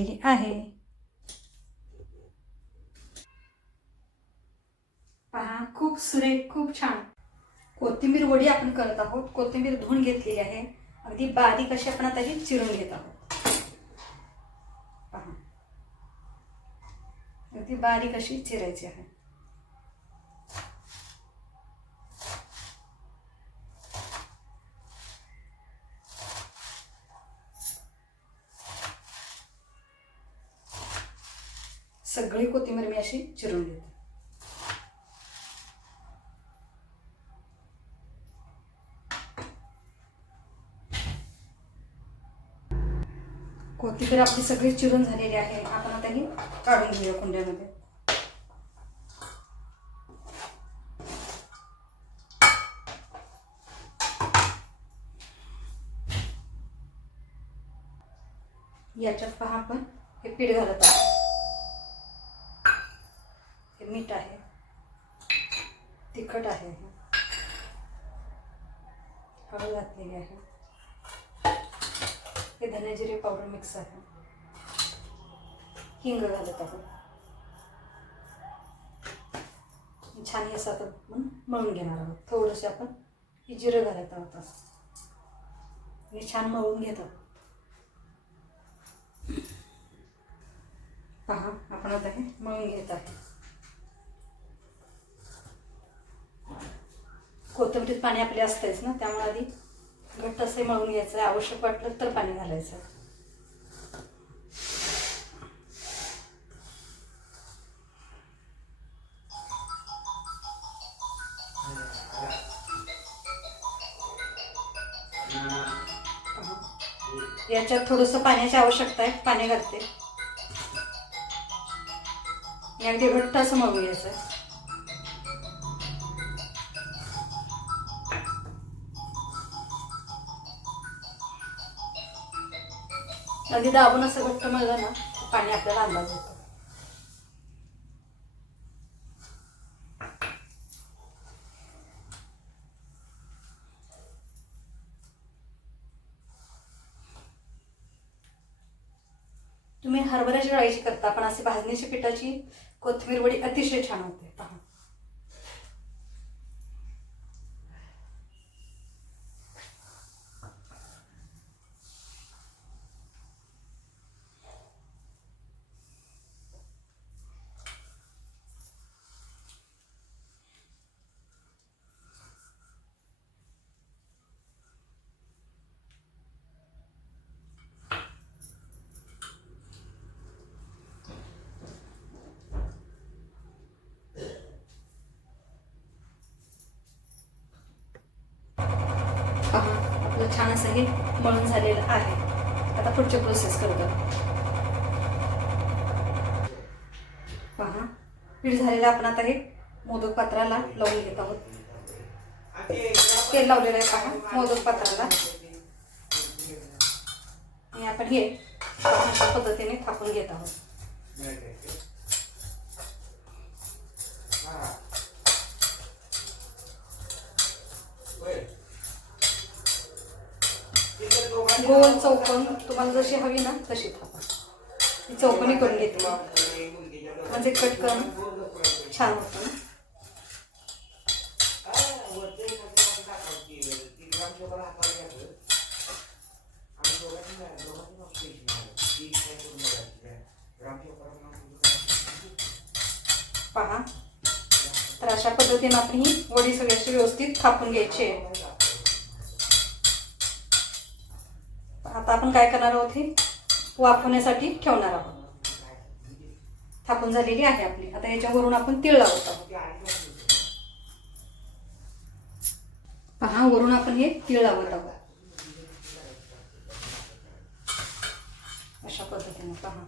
झालेली आहे। पहा, खूप सुरेख, खूप छान कोथिंबीर वडी आपण करत आहोत। कोथिंबीर धुवून घेतलेली आहे, अगदी बारीक अशी आपण आता ही चिरून घेत आहोत। पहा, अगदी बारीक अशी चिरायची आहे। सगळी कोथिंबीर मी अशी चिरून घेते। कोथिंबीर आपली सगळी चिरून झालेली आहे। आपण आता ही काढून घेऊया कुंड्यामध्ये। याच्यात पहा, आपण हे पीठ घालत आहोत। हे मीठ आहे, तिखट आहे, हळद घातलेली आहे, हे धने जिरे पावडर मिक्स आहे, हिंग घालत आहोत। छान हे असं आपण मळून घेणार आहोत। थोडंसं आपण ही जिरं घालत आहोत आणि छान मळून घेत आहोत। पहा, आपण आता हे मळून घेत आहे। कोथिंबीरीत पाणी आपले असतेच ना, त्यामुळे आधी घट्ट असे मळून घ्यायचं आहे। आवश्यक वाटलं तर पाणी घालायचं। याच्यात थोडंसं पाण्याची आवश्यकता आहे, पाणी घालते। अगदी घट्ट असं मळून घ्यायचं आहे। अगदी दाबून असं घट्ट मळलं ना, पाणी आपल्याला अंदाज येतो। तुम्ही हरभऱ्याच्या डाळीची करता, पण अशी भाजणीच्या पिठाची कोथिंबीर वडी अतिशय छान होते। पहा, आपलं छान असं हे मळून झालेलं आहे। आता पुढची प्रोसेस करतो। पहा, पीठ झालेलं आपण आता हे मोदक पात्राला लावून घेत आहोत। तेल लावलेलं आहे पहा मोदक पात्राला, आणि आपण हे अशा पद्धतीने थापून घेत आहोत। गोल चौकोन तुम्हाला जशी हवी ना तशी थापा। चौकोनी करून घेते म्हणजे कट करून छान होतं ना। पहा, तर अशा पद्धतीने आपण ही वडी सगळ्याशी व्यवस्थित थापून घ्यायची आहे। आता आपण काय करणार आहोत, ही वाफवण्यासाठी ठेवणार आहोत। थापून झालेली आहे आपली। आता याच्यावरून आपण तीळ लावत आहोत। पहा, वरून आपण हे तीळ लावत आहोत अशा पद्धतीने। पहा,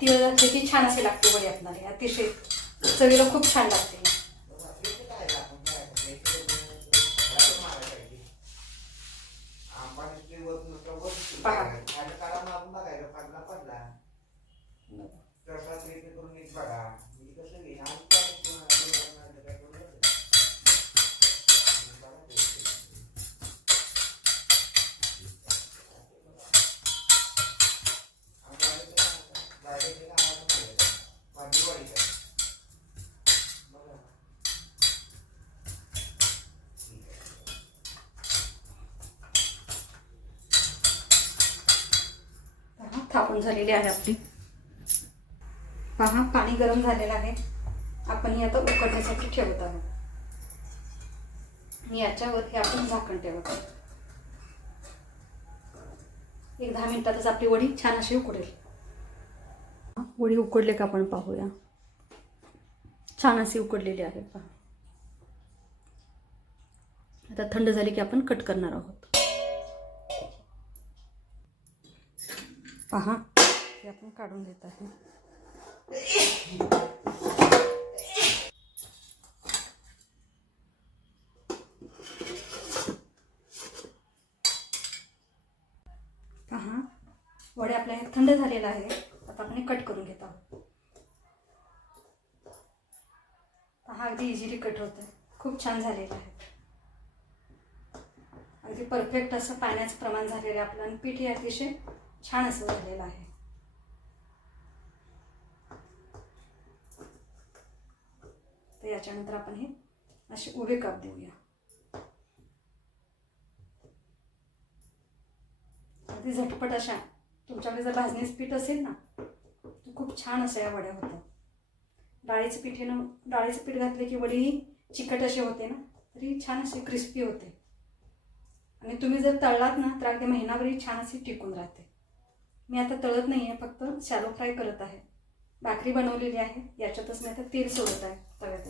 तीळ घातली की छान असे लागते वडी आपणाला, अतिशय चवीला खूप छान लागते। पहा, थापून झालेली आहे आपली. पहा पाणी गरम झालेलं आहे. आपण ही आता उकळण्यासाठी ठेवत आहोत. आणि याच्यावर हे आपण झाकण ठेवत आहोत. एक 10 मिनिटातच आपली वडी छान अशी उकडेल. वडी उकडले का आपण पाहूया. छान अशी उकडलेली आहे पहा. आता थंड झाली की आपण कट करणार आहोत. पहा हे आपण काढून घेत आहे. पहा वडे आपल्या हे थंड झालेला आहे. आता आपण कट करून घेत आहोत. पहा अगदी इझिली कट होतं. खूप छान झालेलं आहे. अगदी परफेक्ट असं पाण्याचं प्रमाण झालेलं आहे आपलं. आणि पीठ हे अतिशय छान असं झालेलं आहे. तर याच्यानंतर आपण हे असे उभे काप देऊया. अगदी झटपट अशा तुमच्याकडे जर भाजणीचं पीठ असेल ना तर खूप छान अशा या वड्या होतात. डाळीचं पीठ घातले की वडी ही चिकट अशी होते ना, तरी छान अशी क्रिस्पी होते. आणि तुम्ही जर तळलात ना तर अगदी महिनाभरही छान अशी टिकून राहते. मी आता तळत नाही आहे, फक्त शॅलो फ्राय करत आहे. भाकरी बनवलेली आहे, याच्यातच मी आता तेल सोडत आहे तव्यात.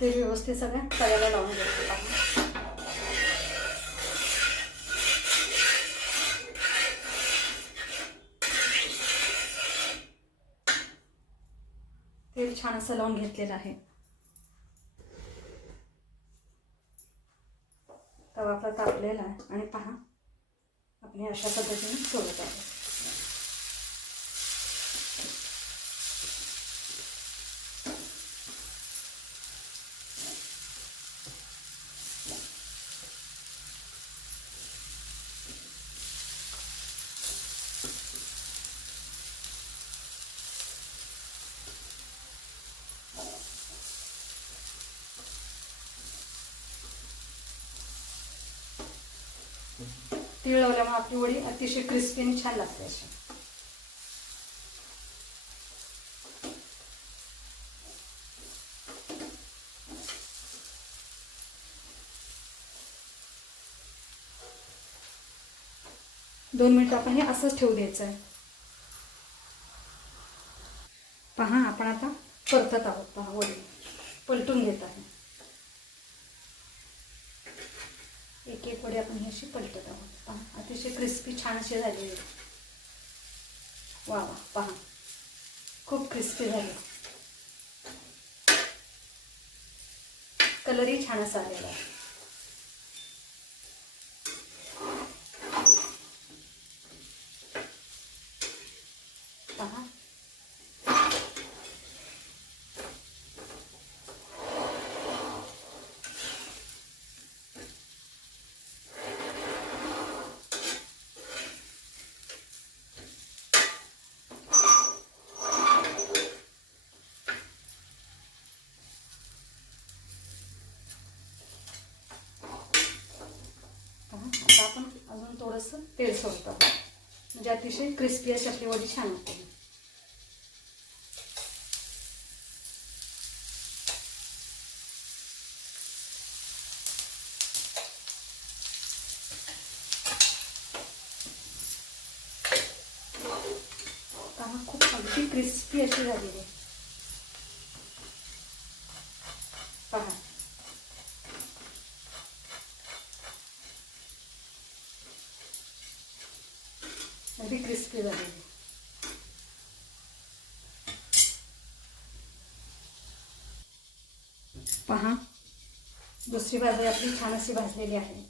ते व्यवस्थित सगळ्या तव्याला लावून घ्यायचं. तेल छान असं लावून घेतलेलं आहे. तवा आपला तापलेला आहे आणि पहा आपण अशा पद्धतीने सोडत आहोत. तीळ लावल्यामुळे आपली वडी अतिशय क्रिस्पी आणि छान लागते अशी. दोन मिनिट आपण हे असंच ठेवू द्यायचं आहे. पहा आपण आता परतत आहोत. पहा वडी पलटून घेत आहे. एक एक वडी आपण ही अशी पलटत आहोत. पहा अतिशय क्रिस्पी छान अशी झालेली आहे. वा वा पहा खूप क्रिस्पी झाली. कलरही छान असा आलेला आहे. पहा आता आपण अजून थोडंसं तेल सोडतो म्हणजे अतिशय क्रिस्पी अशी आपली वडी छान होते. पहा खूप अगदी क्रिस्पी अशी झालेली आहे. पहा अगदी क्रिस्पी झालेली. पहा दुसरी बाजू आपली छान अशी भाजलेली आहे.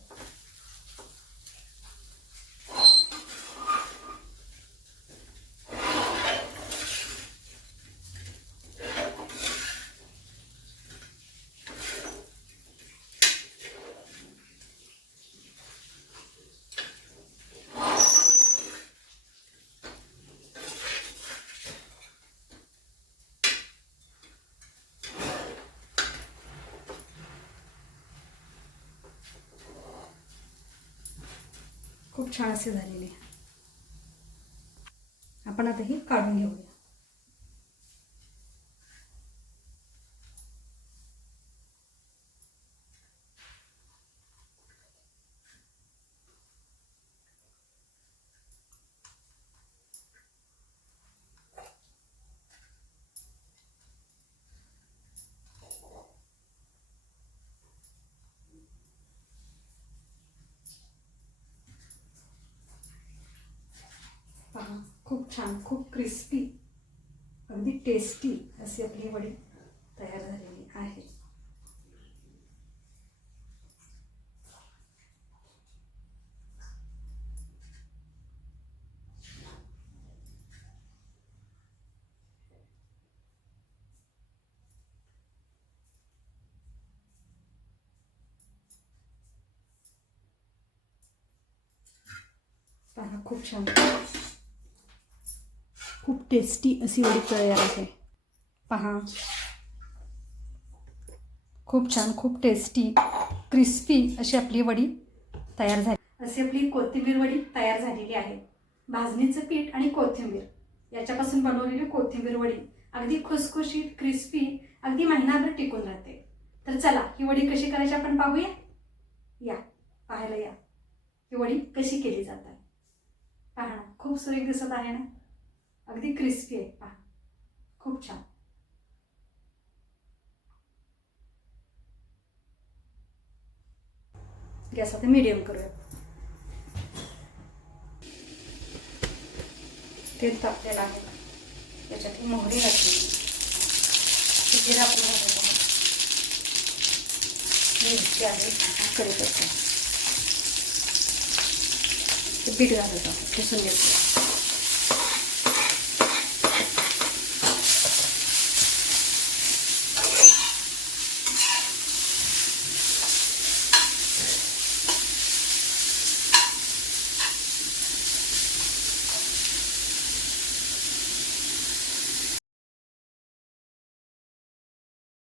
खूप छान असे झालेले. आपण आता हे काढून घेऊया. पहा, खूप छान, खूप क्रिस्पी, अगदी टेस्टी अशी आपली वडी तयार झालेली आहे. पहा, खूप छान, खूप टेस्टी अशी वडी तयार आहे. पहा, खूप छान, खूप टेस्टी, क्रिस्पी अशी आपली वडी तयार झाली. अशी आपली कोथिंबीर वडी तयार झालेली आहे. भाजणीचं पीठ आणि कोथिंबीर याच्यापासून बनवलेली कोथिंबीर वडी अगदी खुसखुशीत, क्रिस्पी, अगदी महिनाभर टिकून राहते. तर चला, ही वडी कशी करायची आपण पाहूया. या पाहायला या, ही वडी कशी केली जातात. पहा ना, खूप सुरेख दिसत आहे ना, अगदी क्रिस्पी आहे. पहा, खूप छान. गॅस आता मीडियम करूया. तेल तापलेलं आहे, त्याच्यात मोहरी घातली, जिरा पण घालायचा आहे, मिरची आहे, कढीपत्ता, बीट घालायचं, ठेचून घेतलं.